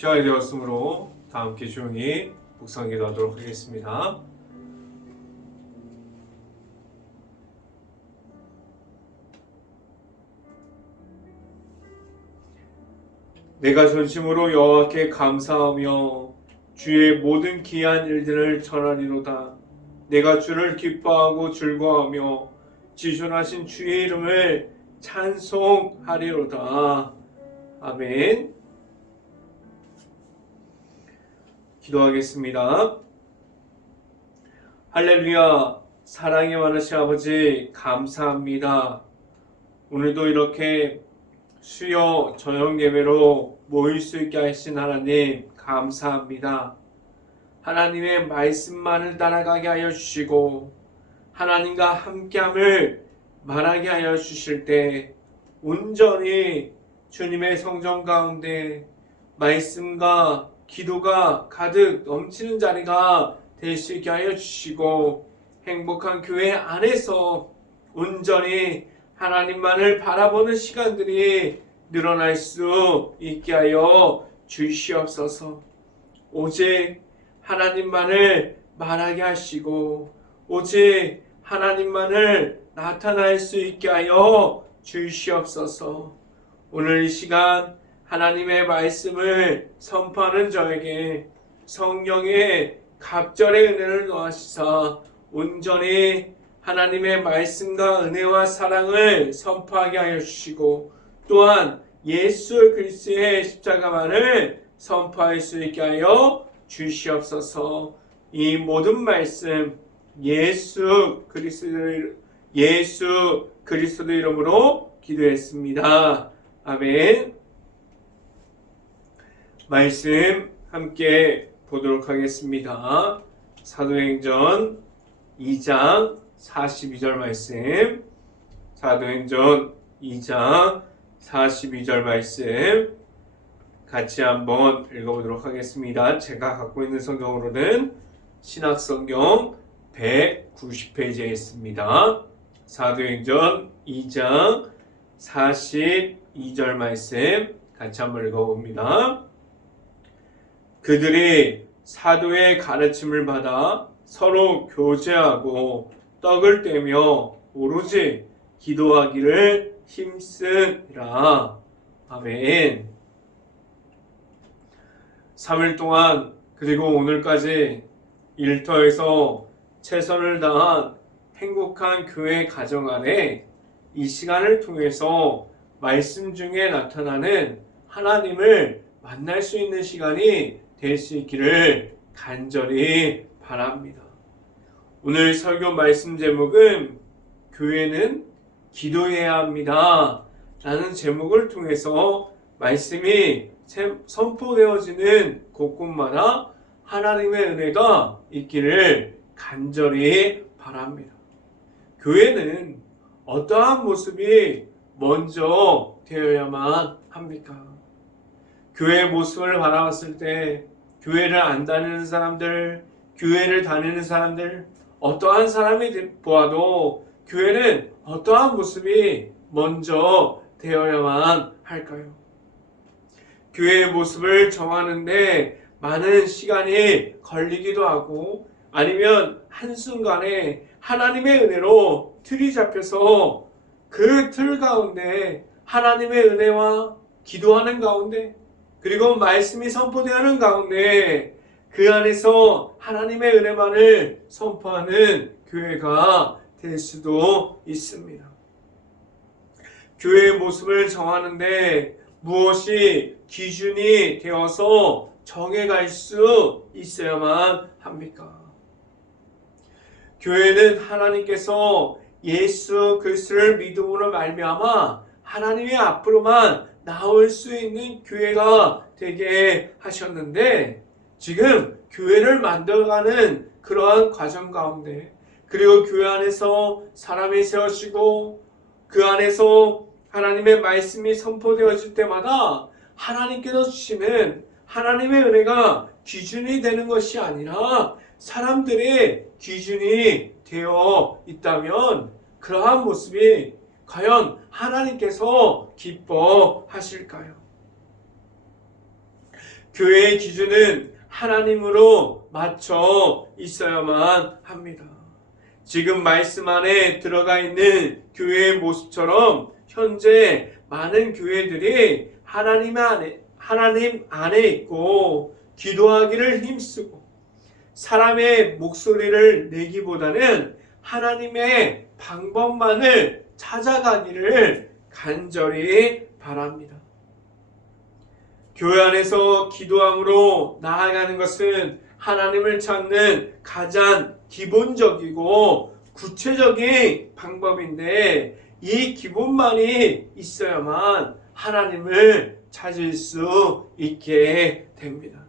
시간이 되었으므로 다 함께 조용히 묵상기도하도록 하겠습니다. 내가 전심으로 여호와께 감사하며 주의 모든 기이한 일들을 전하리로다. 내가 주를 기뻐하고 즐거워하며 지존하신 주의 이름을 찬송하리로다. 아멘. 기도하겠습니다. 할렐루야. 사랑이 많으신 아버지 감사합니다. 오늘도 이렇게 수요 저녁 예배로 모일 수 있게 하신 하나님 감사합니다. 하나님의 말씀만을 따라가게 하여 주시고 하나님과 함께함을 말하게 하여 주실 때 온전히 주님의 성전 가운데 말씀과 기도가 가득 넘치는 자리가 될 수 있게 하여 주시고 행복한 교회 안에서 온전히 하나님만을 바라보는 시간들이 늘어날 수 있게 하여 주시옵소서. 오직 하나님만을 말하게 하시고 오직 하나님만을 나타날 수 있게 하여 주시옵소서. 오늘 이 시간 하나님의 말씀을 선포하는 저에게 성령의 갑절의 은혜를 더하시사 온전히 하나님의 말씀과 은혜와 사랑을 선포하게 하여 주시고 또한 예수 그리스도의 십자가만을 선포할 수 있게 하여 주시옵소서. 이 모든 말씀 예수 그리스도 이름으로 기도했습니다. 아멘. 말씀 함께 보도록 하겠습니다. 사도행전 2장 42절 말씀, 사도행전 2장 42절 말씀 같이 한번 읽어보도록 하겠습니다. 제가 갖고 있는 성경으로는 신학성경 190페이지에 있습니다. 사도행전 2장 42절 말씀 같이 한번 읽어봅니다. 그들이 사도의 가르침을 받아 서로 교제하고 떡을 떼며 오로지 기도하기를 힘쓰니라. 아멘. 3일 동안 그리고 오늘까지 일터에서 최선을 다한 행복한 교회 가정 안에 이 시간을 통해서 말씀 중에 나타나는 하나님을 만날 수 있는 시간이 될 수 있기를 간절히 바랍니다. 오늘 설교 말씀 제목은 교회는 기도해야 합니다 라는 제목을 통해서 말씀이 선포되어지는 곳곳마다 하나님의 은혜가 있기를 간절히 바랍니다. 교회는 어떠한 모습이 먼저 되어야만 합니까? 교회의 모습을 바라봤을 때 교회를 안 다니는 사람들, 교회를 다니는 사람들, 어떠한 사람이 보아도 교회는 어떠한 모습이 먼저 되어야만 할까요? 교회의 모습을 정하는데 많은 시간이 걸리기도 하고 아니면 한순간에 하나님의 은혜로 틀이 잡혀서 그 틀 가운데 하나님의 은혜와 기도하는 가운데 그리고 말씀이 선포되는 가운데 그 안에서 하나님의 은혜만을 선포하는 교회가 될 수도 있습니다. 교회의 모습을 정하는데 무엇이 기준이 되어서 정해갈 수 있어야만 합니까? 교회는 하나님께서 예수 그리스도를 믿음으로 말미암아 하나님의 앞으로만 나올 수 있는 교회가 되게 하셨는데 지금 교회를 만들어가는 그러한 과정 가운데 그리고 교회 안에서 사람이 세워지고 그 안에서 하나님의 말씀이 선포되어질 때마다 하나님께서 주시는 하나님의 은혜가 기준이 되는 것이 아니라 사람들의 기준이 되어 있다면 그러한 모습이 과연 하나님께서 기뻐하실까요? 교회의 기준은 하나님으로 맞춰 있어야만 합니다. 지금 말씀 안에 들어가 있는 교회의 모습처럼 현재 많은 교회들이 하나님 안에 있고 기도하기를 힘쓰고 사람의 목소리를 내기보다는 하나님의 방법만을 찾아가기를 간절히 바랍니다. 교회 안에서 기도함으로 나아가는 것은 하나님을 찾는 가장 기본적이고 구체적인 방법인데 이 기본만이 있어야만 하나님을 찾을 수 있게 됩니다.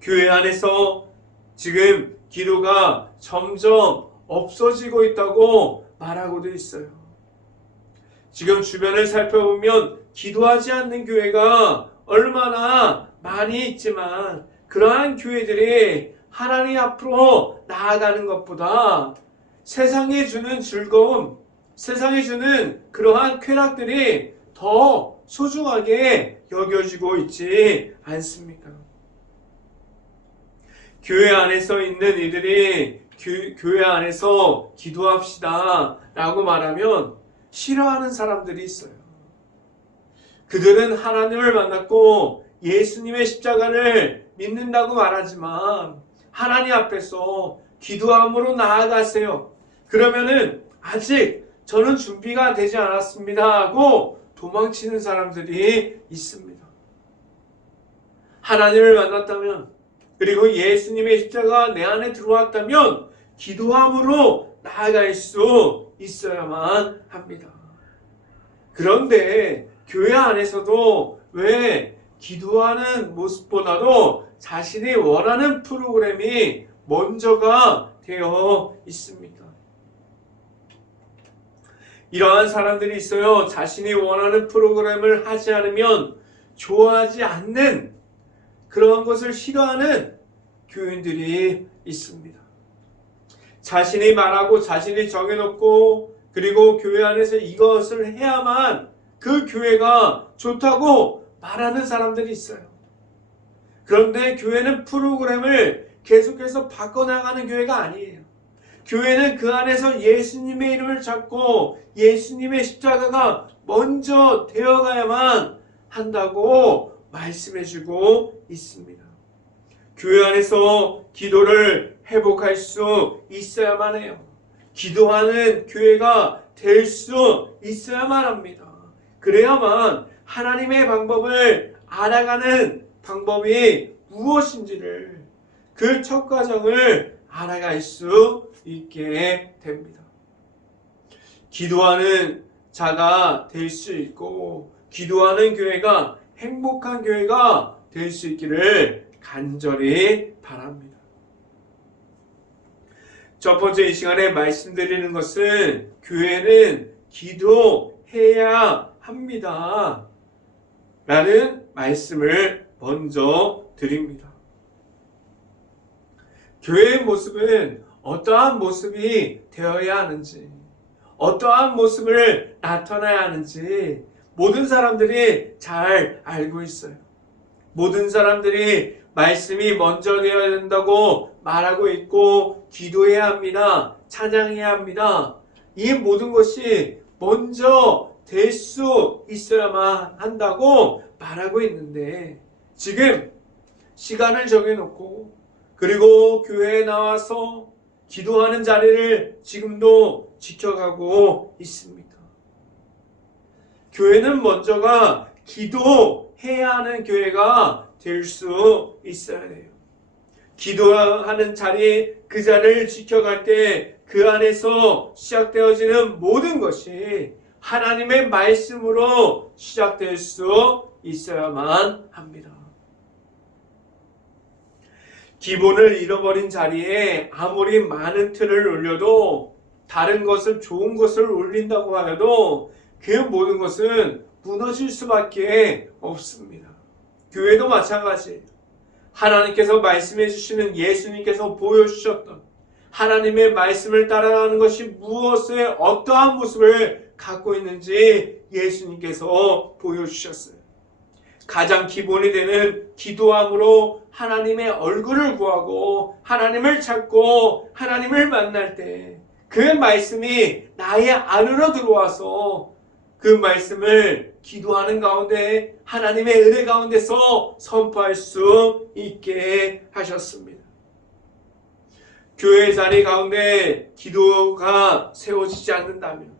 교회 안에서 지금 기도가 점점 없어지고 있다고 말하고도 있어요. 지금 주변을 살펴보면 기도하지 않는 교회가 얼마나 많이 있지만 그러한 교회들이 하나님 앞으로 나아가는 것보다 세상에 주는 즐거움, 세상에 주는 그러한 쾌락들이 더 소중하게 여겨지고 있지 않습니까? 교회 안에서 있는 이들이 교회 안에서 기도합시다 라고 말하면 싫어하는 사람들이 있어요. 그들은 하나님을 만났고 예수님의 십자가를 믿는다고 말하지만 하나님 앞에서 기도함으로 나아가세요. 그러면은 아직 저는 준비가 되지 않았습니다 하고 도망치는 사람들이 있습니다. 하나님을 만났다면 그리고 예수님의 십자가가 내 안에 들어왔다면 기도함으로 나아갈 수 있어야만 합니다. 그런데 교회 안에서도 왜 기도하는 모습보다도 자신이 원하는 프로그램이 먼저가 되어 있습니까? 이러한 사람들이 있어요. 자신이 원하는 프로그램을 하지 않으면 좋아하지 않는 그런 것을 싫어하는 교인들이 있습니다. 자신이 말하고 자신이 정해놓고 그리고 교회 안에서 이것을 해야만 그 교회가 좋다고 말하는 사람들이 있어요. 그런데 교회는 프로그램을 계속해서 바꿔나가는 교회가 아니에요. 교회는 그 안에서 예수님의 이름을 찾고 예수님의 십자가가 먼저 되어가야만 한다고 말씀해주고 있습니다. 교회 안에서 기도를 회복할 수 있어야만 해요. 기도하는 교회가 될 수 있어야만 합니다. 그래야만 하나님의 방법을 알아가는 방법이 무엇인지를 그 첫 과정을 알아갈 수 있게 됩니다. 기도하는 자가 될 수 있고 기도하는 교회가 행복한 교회가 될 수 있기를 간절히 바랍니다. 첫 번째 이 시간에 말씀드리는 것은 교회는 기도해야 합니다. 라는 말씀을 먼저 드립니다. 교회의 모습은 어떠한 모습이 되어야 하는지, 어떠한 모습을 나타나야 하는지 모든 사람들이 잘 알고 있어요. 모든 사람들이 말씀이 먼저 되어야 된다고 말하고 있고 기도해야 합니다. 찬양해야 합니다. 이 모든 것이 먼저 될 수 있어야만 한다고 말하고 있는데 지금 시간을 정해놓고 그리고 교회에 나와서 기도하는 자리를 지금도 지켜가고 있습니다. 교회는 먼저가 기도해야 하는 교회가 될 수 있어야 돼요. 기도하는 자리, 그 자리를 지켜갈 때 그 안에서 시작되어지는 모든 것이 하나님의 말씀으로 시작될 수 있어야만 합니다. 기본을 잃어버린 자리에 아무리 많은 틀을 올려도 다른 것을 좋은 것을 올린다고 하여도 그 모든 것은 무너질 수밖에 없습니다. 교회도 마찬가지예요. 하나님께서 말씀해 주시는 예수님께서 보여주셨던 하나님의 말씀을 따라가는 것이 무엇에 어떠한 모습을 갖고 있는지 예수님께서 보여주셨어요. 가장 기본이 되는 기도함으로 하나님의 얼굴을 구하고 하나님을 찾고 하나님을 만날 때 그 말씀이 나의 안으로 들어와서 그 말씀을 기도하는 가운데 하나님의 은혜 가운데서 선포할 수 있게 하셨습니다. 교회 자리 가운데 기도가 세워지지 않는다면,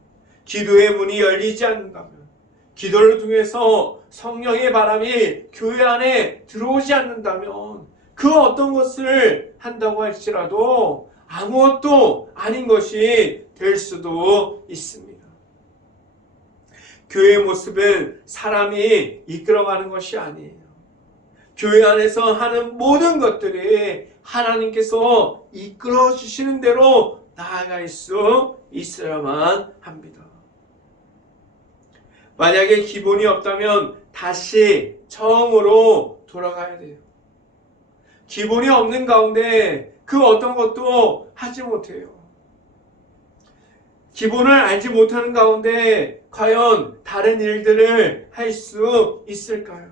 기도의 문이 열리지 않는다면, 기도를 통해서 성령의 바람이 교회 안에 들어오지 않는다면 그 어떤 것을 한다고 할지라도 아무것도 아닌 것이 될 수도 있습니다. 교회의 모습은 사람이 이끌어가는 것이 아니에요. 교회 안에서 하는 모든 것들이 하나님께서 이끌어 주시는 대로 나아갈 수 있어야만 합니다. 만약에 기본이 없다면 다시 처음으로 돌아가야 돼요. 기본이 없는 가운데 그 어떤 것도 하지 못해요. 기본을 알지 못하는 가운데 과연 다른 일들을 할 수 있을까요?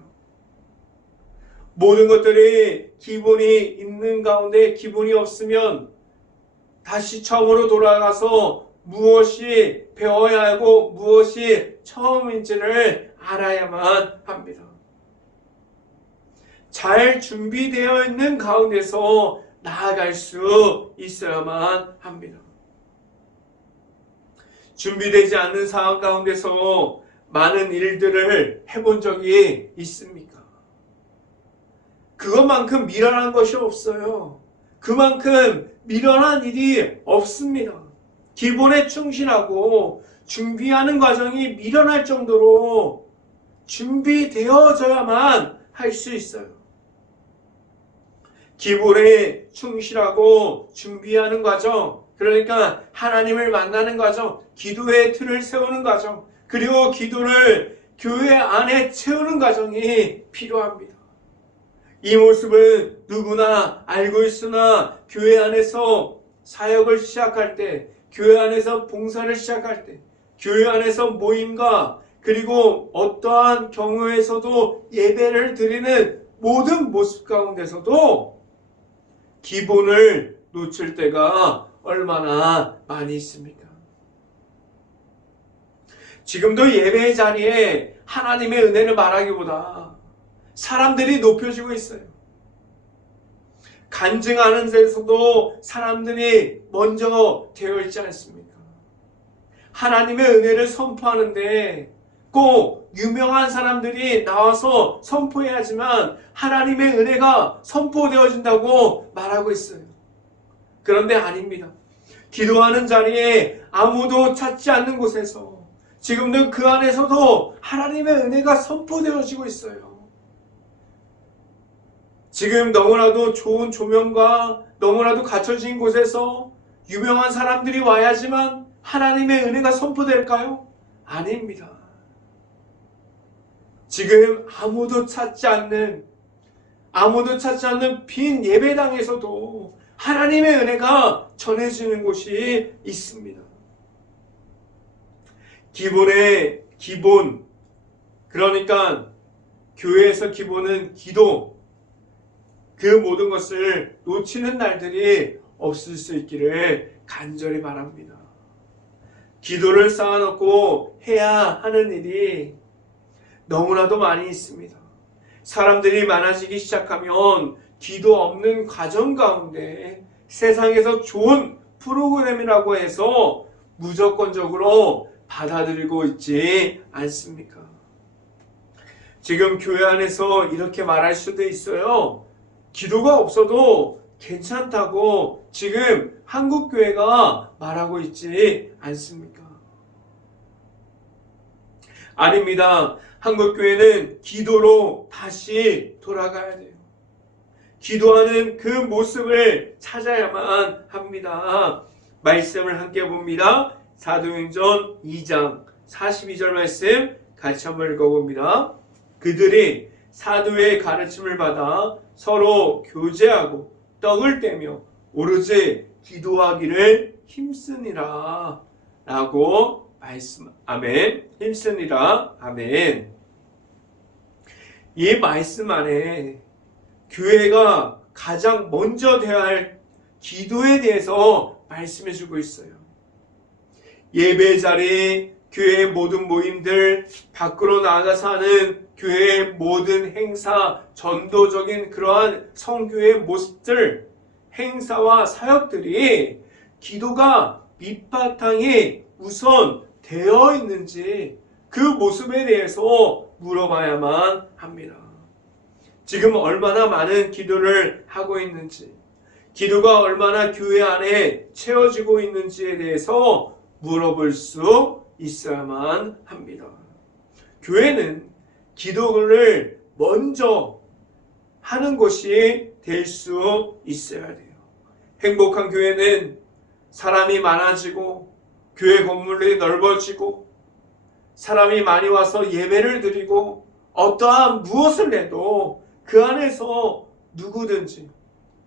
모든 것들이 기본이 있는 가운데 기본이 없으면 다시 처음으로 돌아가서 무엇이 배워야 하고 무엇이 처음인지를 알아야만 합니다. 잘 준비되어 있는 가운데서 나아갈 수 있어야만 합니다. 준비되지 않는 상황 가운데서 많은 일들을 해본 적이 있습니까? 그것만큼 미련한 것이 없어요. 그만큼 미련한 일이 없습니다. 기본에 충실하고 준비하는 과정이 미련할 정도로 준비되어져야만 할 수 있어요. 기본에 충실하고 준비하는 과정, 그러니까 하나님을 만나는 과정, 기도의 틀을 세우는 과정, 그리고 기도를 교회 안에 채우는 과정이 필요합니다. 이 모습은 누구나 알고 있으나 교회 안에서 사역을 시작할 때, 교회 안에서 봉사를 시작할 때, 교회 안에서 모임과 그리고 어떠한 경우에서도 예배를 드리는 모든 모습 가운데서도 기본을 놓칠 때가 얼마나 많이 있습니까? 지금도 예배의 자리에 하나님의 은혜를 말하기보다 사람들이 높여지고 있어요. 간증하는 데서도 사람들이 먼저 되어 있지 않습니까? 하나님의 은혜를 선포하는데 꼭 유명한 사람들이 나와서 선포해야지만 하나님의 은혜가 선포되어진다고 말하고 있어요. 그런데 아닙니다. 기도하는 자리에 아무도 찾지 않는 곳에서 지금도 그 안에서도 하나님의 은혜가 선포되어지고 있어요. 지금 너무나도 좋은 조명과 너무나도 갖춰진 곳에서 유명한 사람들이 와야지만 하나님의 은혜가 선포될까요? 아닙니다. 지금 아무도 찾지 않는 빈 예배당에서도 하나님의 은혜가 전해지는 곳이 있습니다. 기본의 기본, 그러니까 교회에서 기본은 기도, 그 모든 것을 놓치는 날들이 없을 수 있기를 간절히 바랍니다. 기도를 쌓아놓고 해야 하는 일이 너무나도 많이 있습니다. 사람들이 많아지기 시작하면 기도 없는 과정 가운데 세상에서 좋은 프로그램이라고 해서 무조건적으로 받아들이고 있지 않습니까? 지금 교회 안에서 이렇게 말할 수도 있어요. 기도가 없어도 괜찮다고 지금 한국교회가 말하고 있지 않습니까? 아닙니다. 한국교회는 기도로 다시 돌아가야 돼요. 기도하는 그 모습을 찾아야만 합니다. 말씀을 함께 봅니다. 사도행전 2장 42절 말씀 같이 한번 읽어봅니다. 그들이 사도의 가르침을 받아 서로 교제하고 떡을 떼며 오로지 기도하기를 힘쓰니라 라고 말씀. 아멘. 힘쓰니라. 아멘. 이 말씀 안에 교회가 가장 먼저 되어야 할 기도에 대해서 말씀해 주고 있어요. 예배 자리, 교회의 모든 모임들, 밖으로 나가서 하는 교회의 모든 행사, 전도적인 그러한 성교의 모습들, 행사와 사역들이 기도가 밑바탕이 우선 되어 있는지 그 모습에 대해서 물어봐야만 합니다. 지금 얼마나 많은 기도를 하고 있는지, 기도가 얼마나 교회 안에 채워지고 있는지에 대해서 물어볼 수 있어야만 합니다. 교회는 기도를 먼저 하는 곳이 될 수 있어야 돼요. 행복한 교회는 사람이 많아지고 교회 건물이 넓어지고 사람이 많이 와서 예배를 드리고 어떠한 무엇을 해도 그 안에서 누구든지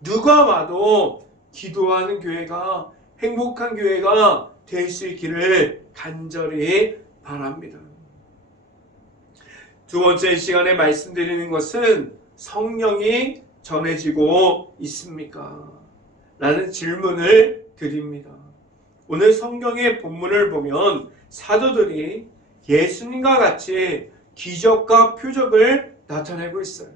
누가 와도 기도하는 교회가 행복한 교회가 될 수 있기를 간절히 바랍니다. 두 번째 시간에 말씀드리는 것은 성령이 전해지고 있습니까? 라는 질문을 드립니다. 오늘 성경의 본문을 보면 사도들이 예수님과 같이 기적과 표적을 나타내고 있어요.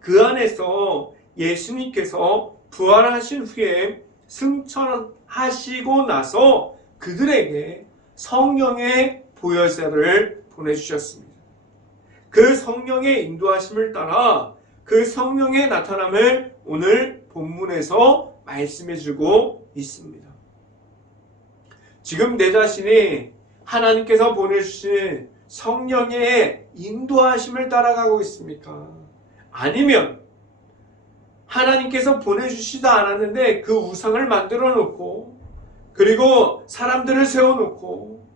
그 안에서 예수님께서 부활하신 후에 승천하시고 나서 그들에게 성령의 보혈자를 보내주셨습니다. 그 성령의 인도하심을 따라 그 성령의 나타남을 오늘 본문에서 말씀해주고 있습니다. 지금 내 자신이 하나님께서 보내주신 성령의 인도하심을 따라가고 있습니까? 아니면 하나님께서 보내주시지도 않았는데 그 우상을 만들어 놓고 그리고 사람들을 세워놓고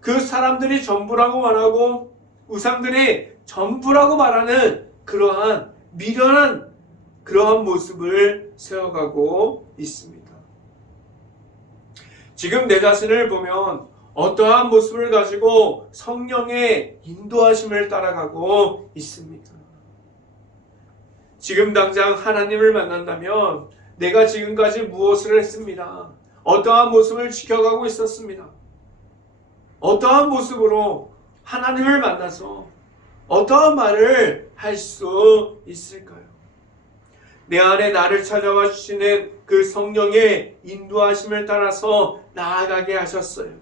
그 사람들이 전부라고 말하고 우상들이 전부라고 말하는 그러한 미련한 그러한 모습을 세워가고 있습니다. 지금 내 자신을 보면 어떠한 모습을 가지고 성령의 인도하심을 따라가고 있습니까? 지금 당장 하나님을 만난다면 내가 지금까지 무엇을 했습니다. 어떠한 모습을 지켜가고 있었습니다. 어떠한 모습으로 하나님을 만나서 어떠한 말을 할 수 있을까요? 내 안에 나를 찾아와 주시는 그 성령의 인도하심을 따라서 나아가게 하셨어요.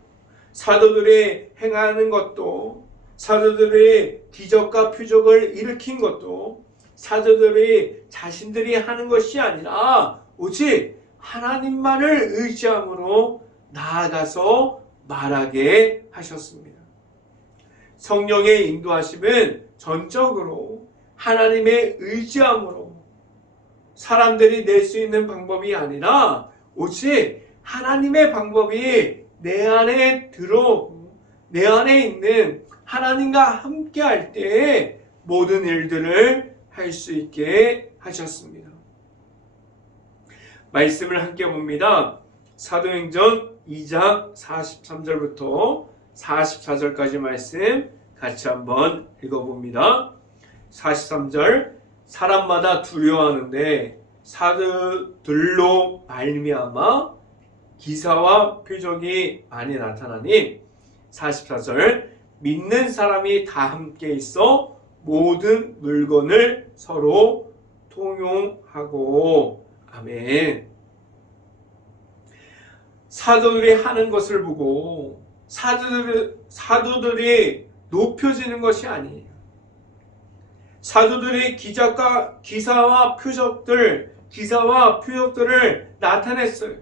사도들이 행하는 것도, 사도들이 기적과 표적을 일으킨 것도 사도들이 자신들이 하는 것이 아니라 오직 하나님만을 의지함으로 나아가서 말하게 하셨습니다. 성령의 인도하심은 전적으로 하나님의 의지함으로 사람들이 낼 수 있는 방법이 아니라 오직 하나님의 방법이 내 안에 들어오고 내 안에 있는 하나님과 함께 할 때에 모든 일들을 할 수 있게 하셨습니다. 말씀을 함께 봅니다. 사도행전 2장 43절부터 44절까지 말씀 같이 한번 읽어봅니다. 43절 사람마다 두려워하는데 사도들로 말미암아 기사와 표적이 많이 나타나니 44절 믿는 사람이 다 함께 있어 모든 물건을 서로 통용하고 아멘. 사도들이 하는 것을 보고 사도들이 높여지는 것이 아니에요. 사도들이 기사와 표적들을 나타냈어요.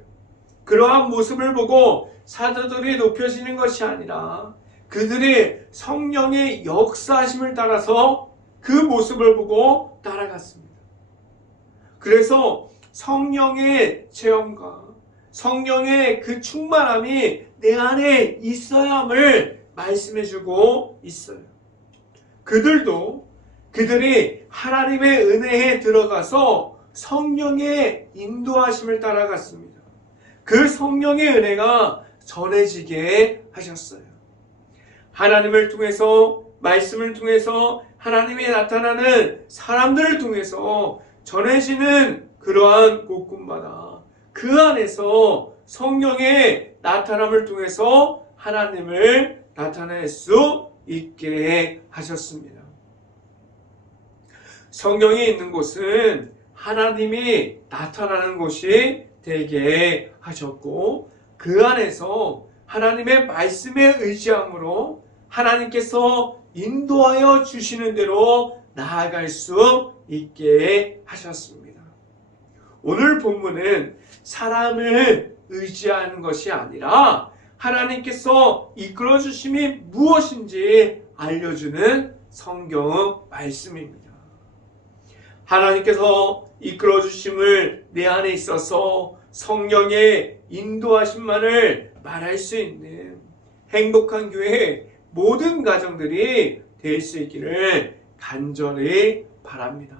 그러한 모습을 보고 사도들이 높여지는 것이 아니라 그들이 성령의 역사하심을 따라서 그 모습을 보고 따라갔습니다. 그래서 성령의 체험과 성령의 그 충만함이 내 안에 있어야 함을 말씀해주고 있어요. 그들이 하나님의 은혜에 들어가서 성령의 인도하심을 따라갔습니다. 그 성령의 은혜가 전해지게 하셨어요. 하나님을 통해서 말씀을 통해서 하나님이 나타나는 사람들을 통해서 전해지는 그러한 곳곳마다 그 안에서 성령의 나타남을 통해서 하나님을 나타낼 수 있게 하셨습니다. 성령이 있는 곳은 하나님이 나타나는 곳이 되게 하셨고, 그 안에서 하나님의 말씀에 의지함으로 하나님께서 인도하여 주시는 대로 나아갈 수 있게 하셨습니다. 오늘 본문은 사람을 의지하는 것이 아니라 하나님께서 이끌어 주심이 무엇인지 알려주는 성경 말씀입니다. 하나님께서 이끌어 주심을 내 안에 있어서 성령의 인도하심만을 말할 수 있는 행복한 교회 모든 가정들이 될 수 있기를 간절히 바랍니다.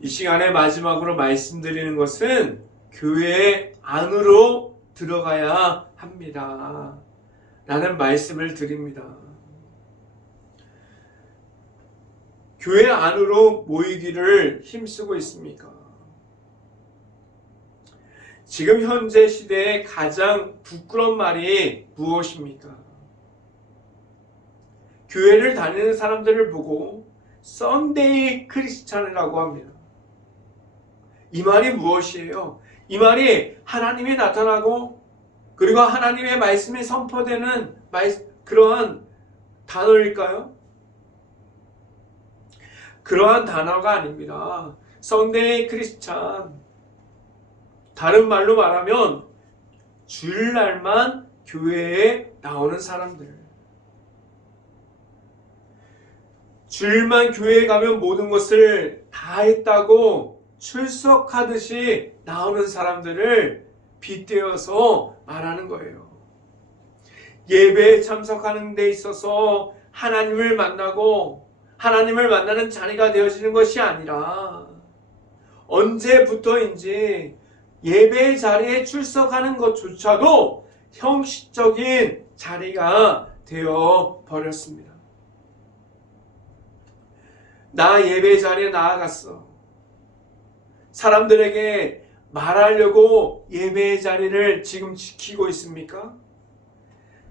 이 시간에 마지막으로 말씀드리는 것은 교회 안으로 들어가야 합니다 라는 말씀을 드립니다. 교회 안으로 모이기를 힘쓰고 있습니까? 지금 현재 시대에 가장 부끄러운 말이 무엇입니까? 교회를 다니는 사람들을 보고 썬데이 크리스찬이라고 합니다. 이 말이 무엇이에요? 이 말이 하나님이 나타나고 그리고 하나님의 말씀이 선포되는 그러한 단어일까요? 그러한 단어가 아닙니다. 썬데이 크리스찬, 다른 말로 말하면 주일날만 교회에 나오는 사람들, 주일만 교회에 가면 모든 것을 다 했다고 출석하듯이 나오는 사람들을 빗대어서 말하는 거예요. 예배에 참석하는 데 있어서 하나님을 만나고 하나님을 만나는 자리가 되어지는 것이 아니라 언제부터인지 예배 자리에 출석하는 것조차도 형식적인 자리가 되어 버렸습니다. 나 예배 자리에 나아갔어. 사람들에게 말하려고 예배의 자리를 지금 지키고 있습니까?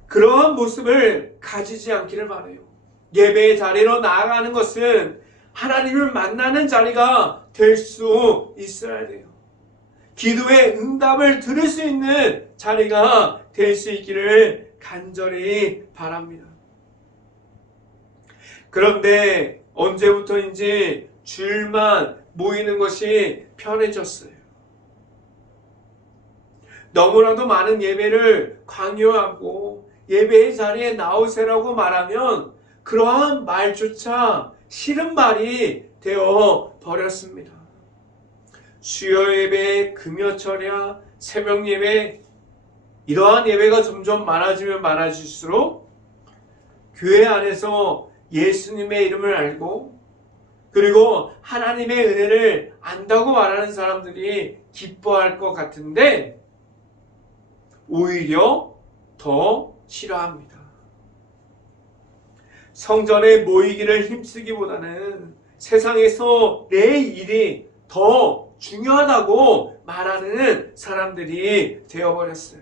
그러한 모습을 가지지 않기를 바라요. 예배의 자리로 나아가는 것은 하나님을 만나는 자리가 될 수 있어야 돼요. 기도의 응답을 들을 수 있는 자리가 될 수 있기를 간절히 바랍니다. 그런데 언제부터인지 주일만 모이는 것이 편해졌어요. 너무나도 많은 예배를 강요하고 예배의 자리에 나오세라고 말하면 그러한 말조차 싫은 말이 되어 버렸습니다. 수요 예배, 금요 철야, 새벽 예배, 이러한 예배가 점점 많아지면 많아질수록 교회 안에서 예수님의 이름을 알고 그리고 하나님의 은혜를 안다고 말하는 사람들이 기뻐할 것 같은데 오히려 더 싫어합니다. 성전에 모이기를 힘쓰기보다는 세상에서 내 일이 더 중요하다고 말하는 사람들이 되어버렸어요.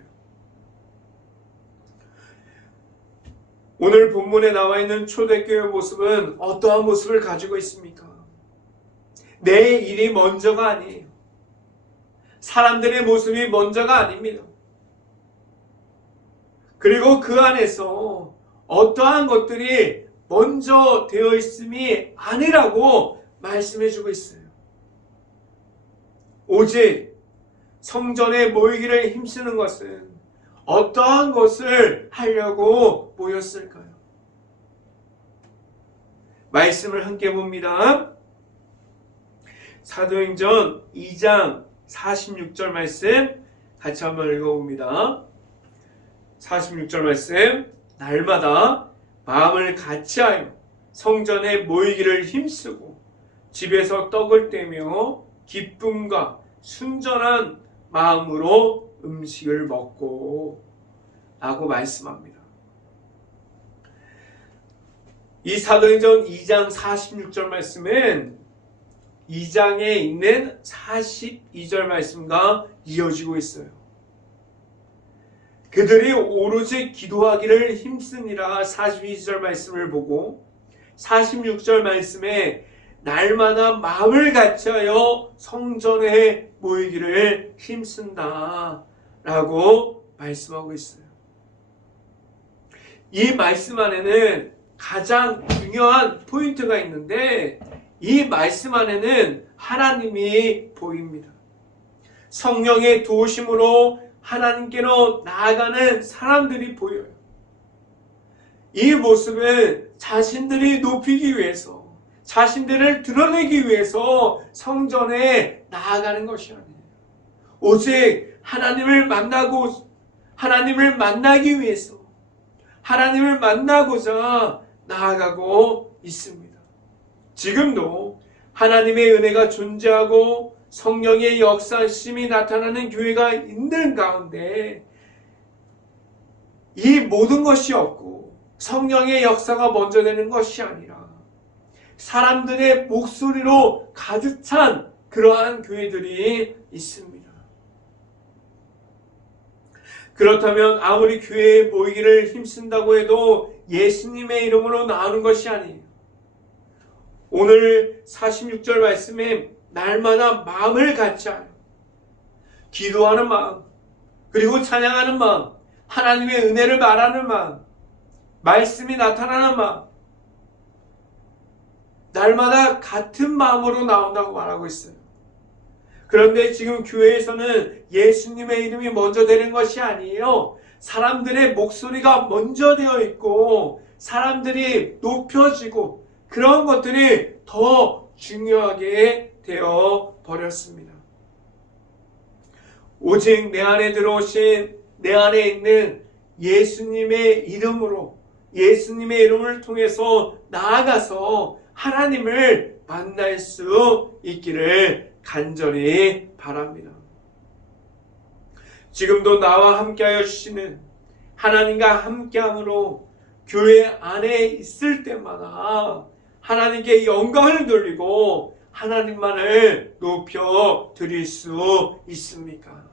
오늘 본문에 나와 있는 초대교회 모습은 어떠한 모습을 가지고 있습니까? 내 일이 먼저가 아니에요. 사람들의 모습이 먼저가 아닙니다. 그리고 그 안에서 어떠한 것들이 먼저 되어 있음이 아니라고 말씀해주고 있어요. 오직 성전에 모이기를 힘쓰는 것은 어떠한 것을 하려고 모였을까요? 말씀을 함께 봅니다. 사도행전 2장 46절 말씀 같이 한번 읽어봅니다. 46절 말씀, 날마다 마음을 같이하여 성전에 모이기를 힘쓰고 집에서 떡을 떼며 기쁨과 순전한 마음으로 음식을 먹고 라고 말씀합니다. 이 사도행전 2장 46절 말씀은 2장에 있는 42절 말씀과 이어지고 있어요. 그들이 오로지 기도하기를 힘쓰니라 42절 말씀을 보고 46절 말씀에 날마다 마음을 같이하여 성전에 모이기를 힘쓴다 라고 말씀하고 있어요. 이 말씀 안에는 가장 중요한 포인트가 있는데 이 말씀 안에는 하나님이 보입니다. 성령의 도우심으로 하나님께로 나아가는 사람들이 보여요. 이 모습은 자신들이 높이기 위해서, 자신들을 드러내기 위해서 성전에 나아가는 것이 아니에요. 오직 하나님을 만나기 위해서, 하나님을 만나고자 나아가고 있습니다. 지금도 하나님의 은혜가 존재하고 성령의 역사심이 나타나는 교회가 있는 가운데 이 모든 것이 없고 성령의 역사가 먼저 되는 것이 아니라 사람들의 목소리로 가득 찬 그러한 교회들이 있습니다. 그렇다면 아무리 교회에 모이기를 힘쓴다고 해도 예수님의 이름으로 나오는 것이 아니에요. 오늘 46절 말씀에 날마다 마음을 같이하여 기도하는 마음, 그리고 찬양하는 마음, 하나님의 은혜를 말하는 마음, 말씀이 나타나는 마음, 날마다 같은 마음으로 나온다고 말하고 있어요. 그런데 지금 교회에서는 예수님의 이름이 먼저 되는 것이 아니에요. 사람들의 목소리가 먼저 되어 있고 사람들이 높여지고 그런 것들이 더 중요하게 되어 버렸습니다. 오직 내 안에 들어오신 내 안에 있는 예수님의 이름으로, 예수님의 이름을 통해서 나아가서 하나님을 만날 수 있기를 간절히 바랍니다. 지금도 나와 함께하여 주시는 하나님과 함께함으로 교회 안에 있을 때마다 하나님께 영광을 돌리고 하나님만을 높여 드릴 수 있습니까?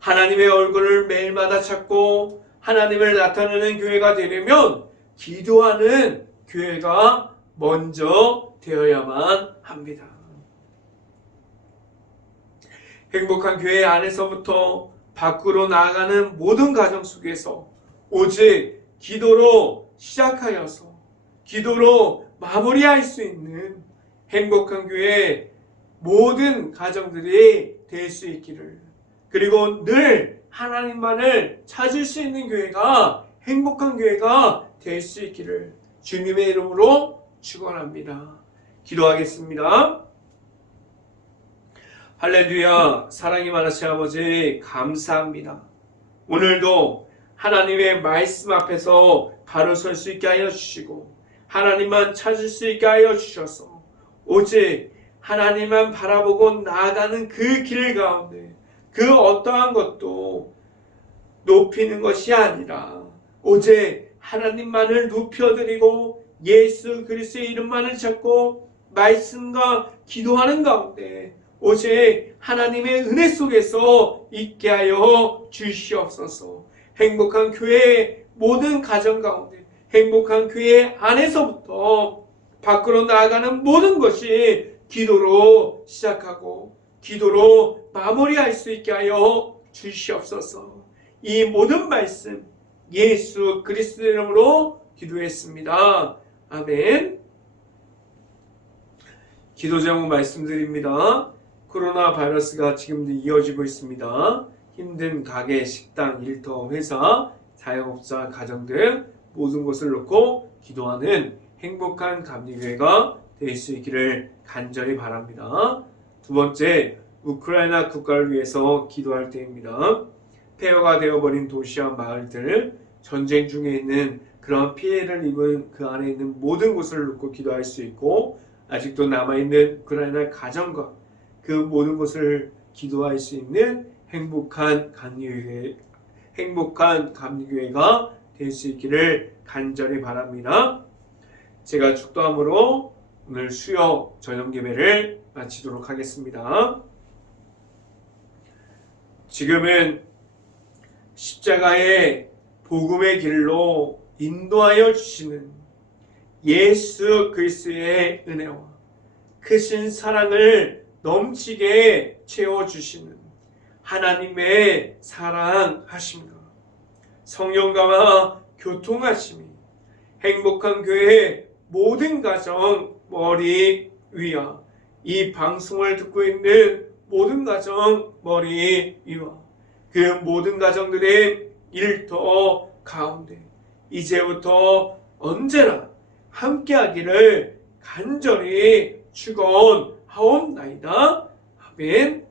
하나님의 얼굴을 매일마다 찾고 하나님을 나타내는 교회가 되려면 기도하는 교회가 먼저 되어야만 합니다. 행복한 교회 안에서부터 밖으로 나아가는 모든 가정 속에서 오직 기도로 시작하여서 기도로 마무리할 수 있는 행복한 교회 모든 가정들이 될 수 있기를, 그리고 늘 하나님만을 찾을 수 있는 교회가 행복한 교회가 될 수 있기를 주님의 이름으로 축원합니다. 기도하겠습니다. 할렐루야. 사랑이 많으신 아버지 감사합니다. 오늘도 하나님의 말씀 앞에서 바로 설 수 있게 하여 주시고 하나님만 찾을 수 있게 하여 주셔서 오직 하나님만 바라보고 나아가는 그 길 가운데 그 어떠한 것도 높이는 것이 아니라 오직 하나님만을 높여드리고 예수 그리스도의 이름만을 찾고 말씀과 기도하는 가운데 오직 하나님의 은혜 속에서 있게 하여 주시옵소서. 행복한 교회의 모든 가정 가운데, 행복한 교회 안에서부터 밖으로 나아가는 모든 것이 기도로 시작하고 기도로 마무리할 수 있게 하여 주시옵소서. 이 모든 말씀 예수 그리스도의 이름으로 기도했습니다. 아멘. 기도 제목 말씀드립니다. 코로나 바이러스가 지금도 이어지고 있습니다. 힘든 가게, 식당, 일터, 회사, 자영업자, 가정 등 모든 것을 놓고 기도하는 행복한 감리교회가 될 수 있기를 간절히 바랍니다. 두 번째, 우크라이나 국가를 위해서 기도할 때입니다. 폐허가 되어버린 도시와 마을들, 전쟁 중에 있는 그런 피해를 입은 그 안에 있는 모든 곳을 놓고 기도할 수 있고 아직도 남아있는 우크라이나 가정과 그 모든 것을 기도할 수 있는 행복한 감리교회가 될 수 있기를 간절히 바랍니다. 제가 축도함으로 오늘 수요 저녁 예배를 마치도록 하겠습니다. 지금은 십자가의 복음의 길로 인도하여 주시는 예수 그리스도의 은혜와 크신 사랑을 넘치게 채워주시는 하나님의 사랑하심과 성령과와 교통하심이 행복한 교회 모든 가정 머리 위와 이 방송을 듣고 있는 모든 가정 머리 위와 그 모든 가정들의 일터 가운데 이제부터 언제나 함께하기를 간절히 축원하옵나이다. 아멘.